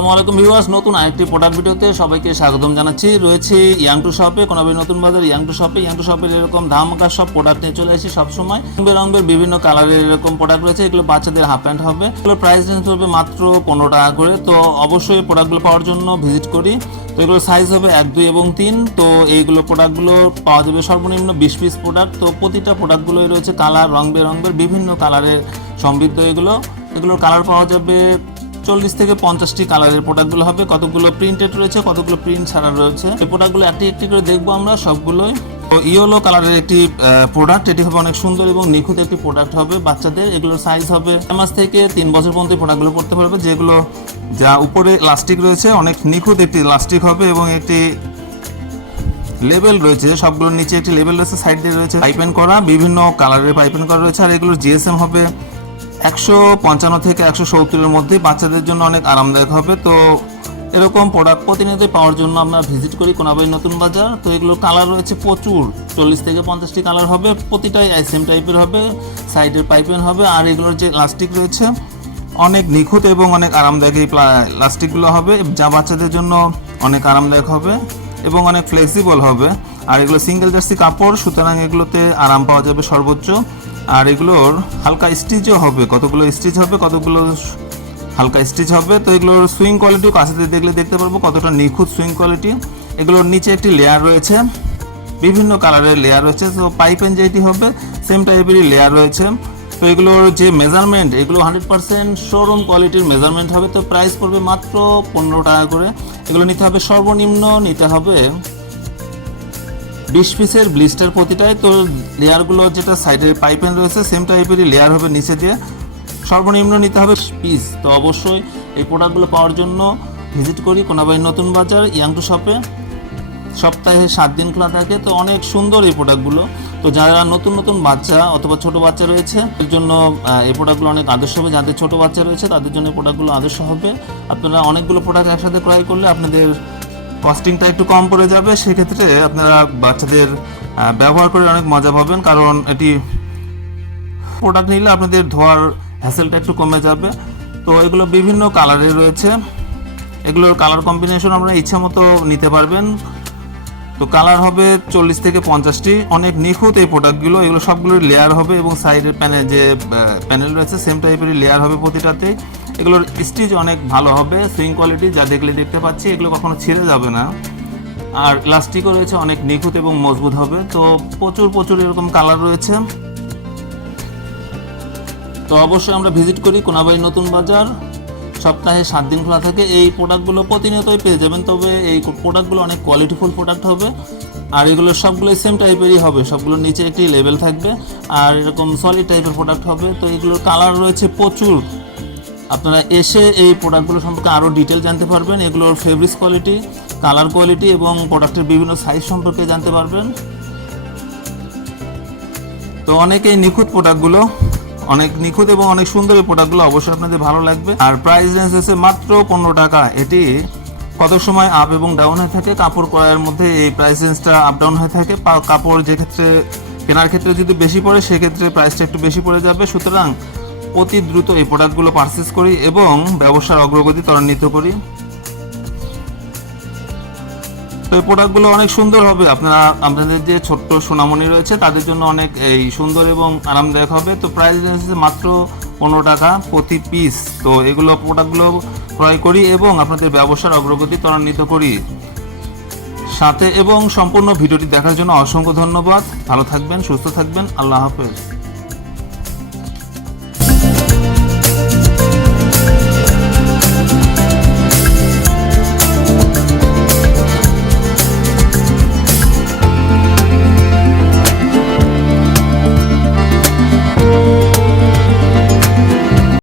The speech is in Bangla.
আসসালামু আলাইকুম ভিউয়ার্স, নতুন আরেকটি প্রোডাক্ট ভিডিওতে সবাইকে স্বাগতম জানাচ্ছি। রয়েছে ইয়াং টু শপে, কোনাবাড়ি নতুন বাজার ইয়াং টু শপের এরকম ধামাকা সব প্রোডাক্ট নিয়ে চলে আসি সবসময়। রঙের বিভিন্ন কালারের এরকম প্রোডাক্ট রয়েছে। এগুলো বাচ্চাদের হাফ প্যান্ট হবে। এগুলোর প্রাইস রেঞ্জ হবে মাত্র 15 টাকা করে। তো অবশ্যই প্রোডাক্টগুলো পাওয়ার জন্য ভিজিট করি। তো এগুলোর সাইজ হবে 1, 2 এবং 3। তো এইগুলো প্রোডাক্টগুলো পাওয়া যাবে সর্বনিম্ন 20 পিস প্রোডাক্ট। তো প্রতিটা প্রোডাক্টগুলোই রয়েছে কালার, রং বেরঙের বিভিন্ন কালারের সমৃদ্ধ। এগুলোর কালার পাওয়া যাবে 40 থেকে 50টি কালারের প্রোডাক্টগুলো হবে। কতগুলো প্রিন্টেড রয়েছে, কতগুলো প্রিন্ট ছাড়া রয়েছে। এই প্রোডাক্টগুলো একটি একটি করে দেখবো আমরা সবগুলোই। তো ইয়েলো কালারের একটি প্রোডাক্ট, এটি হবে অনেক সুন্দর এবং নিখুঁত একটি প্রোডাক্ট হবে বাচ্চাদের। এগুলোর সাইজ হবে 6 মাস থেকে 3 বছর পর্যন্ত প্রোডাক্টগুলো পড়তে পারবে। যেগুলো যা উপরে ইলাস্টিক রয়েছে, অনেক নিখুঁত একটি ইলাস্টিক হবে এবং একটি লেবেল রয়েছে। সবগুলোর নিচে একটি লেবেল রয়েছে, সাইড দিয়ে রয়েছে পাইপেন করা, বিভিন্ন কালারের পাইপেন করা রয়েছে। আর এগুলোর জিএসএম হবে 155 থেকে 170-এর মধ্যে। বাচ্চাদের জন্য অনেক আরামদায়ক হবে। তো এরকম প্রোডাক্ট প্রতিনিয়ত পাওয়ার জন্য আমরা ভিজিট করি কোনাবাড়ি নতুন বাজার। তো এগুলোর কালার রয়েছে প্রচুর, 40 থেকে 50টি কালার হবে। প্রতিটাই আইসেম টাইপের হবে, সাইডের পাইপেন হবে। আর এগুলোর যে প্লাস্টিক রয়েছে অনেক নিখুঁত এবং অনেক আরামদায়ক এই প্লাস্টিকগুলো হবে, যা বাচ্চাদের জন্য অনেক আরামদায়ক হবে এবং অনেক ফ্লেক্সিবল হবে। আর এগুলো সিঙ্গেল জার্সি কাপড়, সুতরাং এগুলোতে আরাম পাওয়া যাবে সর্বোচ্চ। আর এগুলোর হালকা স্টিচও হবে, কতগুলো স্টিচ হবে, কতগুলো হালকা স্টিচ হবে। তো এগুলোর সুইং কোয়ালিটি কাছেতে দেখলে দেখতে পারবো কতটা নিখুঁত সুইং কোয়ালিটি। এগুলোর নিচে একটি লেয়ার রয়েছে, বিভিন্ন কালারের লেয়ার রয়েছে। তো পাইপেন যেটি হবে সেম টাইপেরই লেয়ার রয়েছে। তো এগুলোর যে মেজারমেন্ট, এগুলো 100% শোরুম কোয়ালিটির মেজারমেন্ট হবে। তো প্রাইস পড়বে মাত্র 15 টাকা করে। এগুলো নিতে হবে সর্বনিম্ন নিতে হবে 20 পিসের ব্লিস্টার প্রতিটাই। তো লেয়ারগুলো যেটা সাইডের পাইপেন রয়েছে সেম টাইপেরই লেয়ার হবে নিচে দিয়ে। সর্বনিম্ন নিতে হবে পিস। তো অবশ্যই এই প্রোডাক্টগুলো পাওয়ার জন্য ভিজিট করি কোনাবাড়ি নতুন বাজার ইয়াং টু শপে। সপ্তাহে 7 দিন খোলা থাকে। তো অনেক সুন্দর এই প্রোডাক্টগুলো। তো যারা নতুন নতুন বাচ্চা অথবা ছোট বাচ্চা রয়েছে এর জন্য এই প্রোডাক্টগুলো অনেক আদর্শ হবে। যাদের ছোট বাচ্চা রয়েছে তাদের জন্য এই প্রোডাক্টগুলো আদর্শ হবে। আপনারা অনেকগুলো প্রোডাক্ট একসাথে ক্রয় করলে আপনাদের কস্টিংটা একটু কম পড়ে যাবে। সেক্ষেত্রে আপনারা বাচ্চাদের ব্যবহার করে অনেক মজা পাবেন, কারণ এটি প্রোডাক্ট নিলে আপনাদের ধোয়ার হ্যাসেলটা একটু কমে যাবে। তো এগুলো বিভিন্ন কালারের রয়েছে। এগুলোর কালার কম্বিনেশন আপনারা ইচ্ছা মতো নিতে পারবেন। তো কালার হবে 40 থেকে 50টি। অনেক নিখুঁত এই প্রোডাক্টগুলো। এগুলো সবগুলোর লেয়ার হবে এবং সাইডের প্যানেল রয়েছে সেম টাইপেরই লেয়ার হবে প্রতিটাতে। এগুলোর স্টিচ অনেক ভালো হবে, সুইং কোয়ালিটি যা দেখলে দেখতে পাচ্ছি। এগুলো কখনো ছিঁড়ে যাবে না। আর প্লাস্টিকও রয়েছে অনেক নিখুঁত এবং মজবুত হবে। তো প্রচুর এরকম কালার রয়েছে। তো অবশ্যই আমরা ভিজিট করি কোনাবাড়ি নতুন বাজার। সপ্তাহে 7 দিন খোলা থাকে। এই প্রোডাক্টগুলো প্রতিনিয়তই পেয়ে যাবেন। তবে এই প্রোডাক্টগুলো অনেক কোয়ালিটিফুল প্রোডাক্ট হবে। আর এগুলো সবগুলোই সেম টাইপেরই হবে, সবগুলোর নিচে একটি লেবেল থাকবে। আর এরকম সলিড টাইপের প্রোডাক্ট হবে। তো এগুলোর কালার রয়েছে প্রচুর। আপনারা এসে এই প্রোডাক্টগুলো সম্পর্কে আরও ডিটেল জানতে পারবেন। এগুলোর ফেব্রিক্স কোয়ালিটি, কালার কোয়ালিটি এবং প্রোডাক্টের বিভিন্ন সাইজ সম্পর্কে জানতে পারবেন। তো অনেকেই নিখুঁত প্রোডাক্টগুলো, অনেক নিখুঁত এবং অনেক সুন্দর এই প্রোডাক্টগুলো অবশ্যই আপনাদের ভালো লাগবে। আর প্রাইস রেঞ্জ হচ্ছে মাত্র 15 টাকা। এটি কত সময় আপ এবং ডাউন হয়ে থাকে, কাপড় ক্রয়ের মধ্যে এই প্রাইস রেঞ্জটা আপ ডাউন হয়ে থাকে। কাপড় যে ক্ষেত্রে কেনার ক্ষেত্রে যদি বেশি পড়ে সেক্ষেত্রে প্রাইসটা একটু বেশি পড়ে যাবে। সুতরাং অতি দ্রুত এই প্রোডাক্টগুলো পারচেস করি এবং ব্যবসার অগ্রগতি ত্বরান্বিত করি। তো এই প্রোডাক্টগুলো অনেক সুন্দর হবে। আপনাদের যে ছোট্ট সোনামণি রয়েছে তাদের জন্য অনেক এই সুন্দর এবং আরামদায়ক হবে। তো প্রাইস রেঞ্জ মাত্র 15 টাকা প্রতি পিস। তো এগুলো প্রোডাক্টগুলো ক্রয় করি এবং আপনাদের ব্যবসার অগ্রগতি ত্বরান্বিত করি সাথে। এবং সম্পূর্ণ ভিডিওটি দেখার জন্য অসংখ্য ধন্যবাদ। ভালো থাকবেন, সুস্থ থাকবেন। আল্লাহ হাফেজ।